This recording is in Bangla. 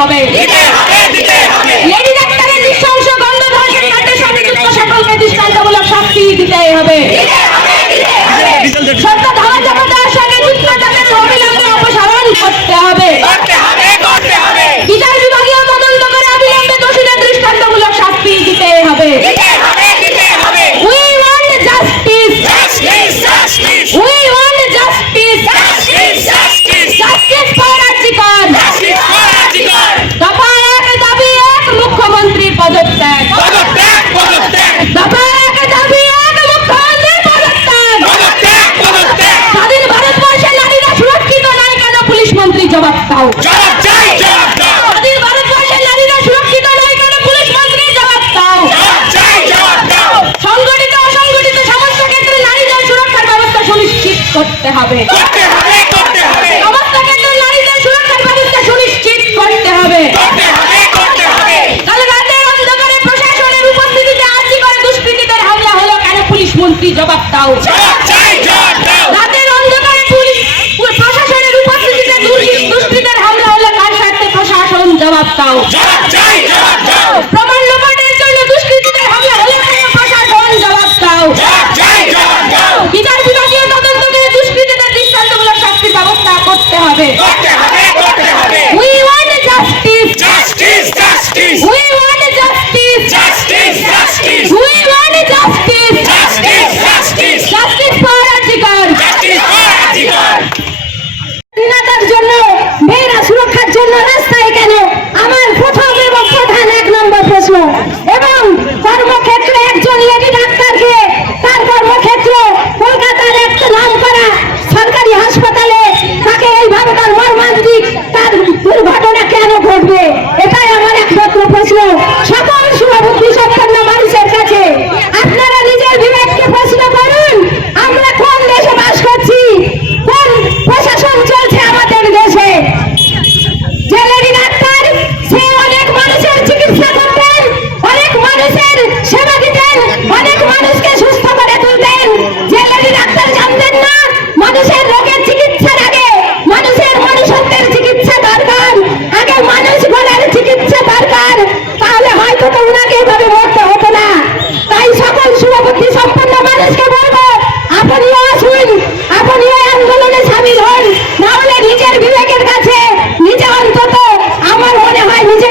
হবে। লেডি ডাক্তারের নৃশংস গন্ধধরের কাটে সংযুক্ত সকলকে দৃষ্টান্তমূলক শাস্তি দিতে হবে। সত্য ধাওয়া জমাদার সঙ্গে যুক্ত তাদের অবিলম্বে অপসারণ করতে হবে। বিচার বিভাগীয় তদন্ত করে অবিলম্বে দোষীদের দৃষ্টান্তমূলক শাস্তি দিতে হবে। We want justice. We want justice. Justice for Arjikar. দফা 1 দাবি 1 মুখ্যমন্ত্রীর পদত্যাগ। দফা 1 দাবি 1 মুখ্যমন্ত্রীর পদত্যাগ। স্বাধীন ভারতবর্ষে নারীরা সুরক্ষিত নয় কেন পুলিশ মন্ত্রী জবাব দাও। স্বাধীন ভারতবর্ষে নারীরা সুরক্ষিত নয় কেন পুলিশ মন্ত্রী জবাব দাও। সংগঠিত অসংগঠিত সমস্ত ক্ষেত্রে নারীদের সুরক্ষার ব্যবস্থা সুনিশ্চিত করতে হবে। সমস্ত ক্ষেত্রে নারীদের সুরক্ষার ব্যবস্থা সুনিশ্চিত করতে হবে। কাল রাতের অন্ধকারে প্রশাসনের উপস্থিতিতে আর্জিকর দুষ্কৃতীদের হামলা হলো কেন পুলিশ মন্ত্রী জবাব দাও। রাতের অন্ধকারে প্রশাসনের উপস্থিতিতে দুষ্কৃতীদের হামলা হলো কার স্বার্থে প্রশাসন জবাব দাও। প্রমাণ লোপাটের জন্য দুষ্কৃতীদের হামলা হলো কেন প্রশাসন জবাব দাও। বিচার বিভাগীয় তদন্ত করে দুষ্কৃতীদের দৃষ্টান্তমূলক শাস্তির ব্যবস্থা করতে হবে। We want justice. We want justice. We want justice. Justice for Arjikar. স্বাধীনতার জন্য মেয়েরা সুরক্ষার জন্য রাস্তায় কেন আমার প্রথম এবং প্রধান 1 নম্বর প্রশ্ন। এবং কর্মক্ষেত্রে একজন লেডি ডাক্তারকে তার কর্মক্ষেত্র কলকাতার একটা নাম করা সরকারি হাসপাতালে তাকে এইভাবে তার মর্মান্তিক তার দুর্ঘটনা কেন ঘটবে, এটাই আমার একমাত্র প্রশ্ন। সকল শুভবুদ্ধি সম্পন্ন মানুষের কাছে আপনারা নিজের বিবেককে প্রশ্ন করুন, আমরা কোন দেশে বাস করছি, কোন প্রশাসন চলছে আমাদের দেশে। যে লেডি ডাক্তার সে অনেক মানুষের চিকিৎসা করতেন, অনেক মানুষের সেবা দিতেন, অনেক মানুষকে সুস্থ করে তুলতেন। যে লেডি ডাক্তার জানতেন না মানুষের রোগের চিকিৎসার আগে মানুষের মনুষ্যত্বের চিকিৎসা দরকার, আগে মানুষ গলার চিকিৎসা দরকার, তাহলে হয়তো তো উনাকে এভাবে মরতে হতো না। তাই সকল শুভবুদ্ধি সম্পন্ন মানুষকে বলবো, আপনিও আসুন, আপনিও আন্দোলনে সামিল হন, না হলে নিজের বিবেকের কাছে নিজে অন্তত আমার মনে হয় নিজে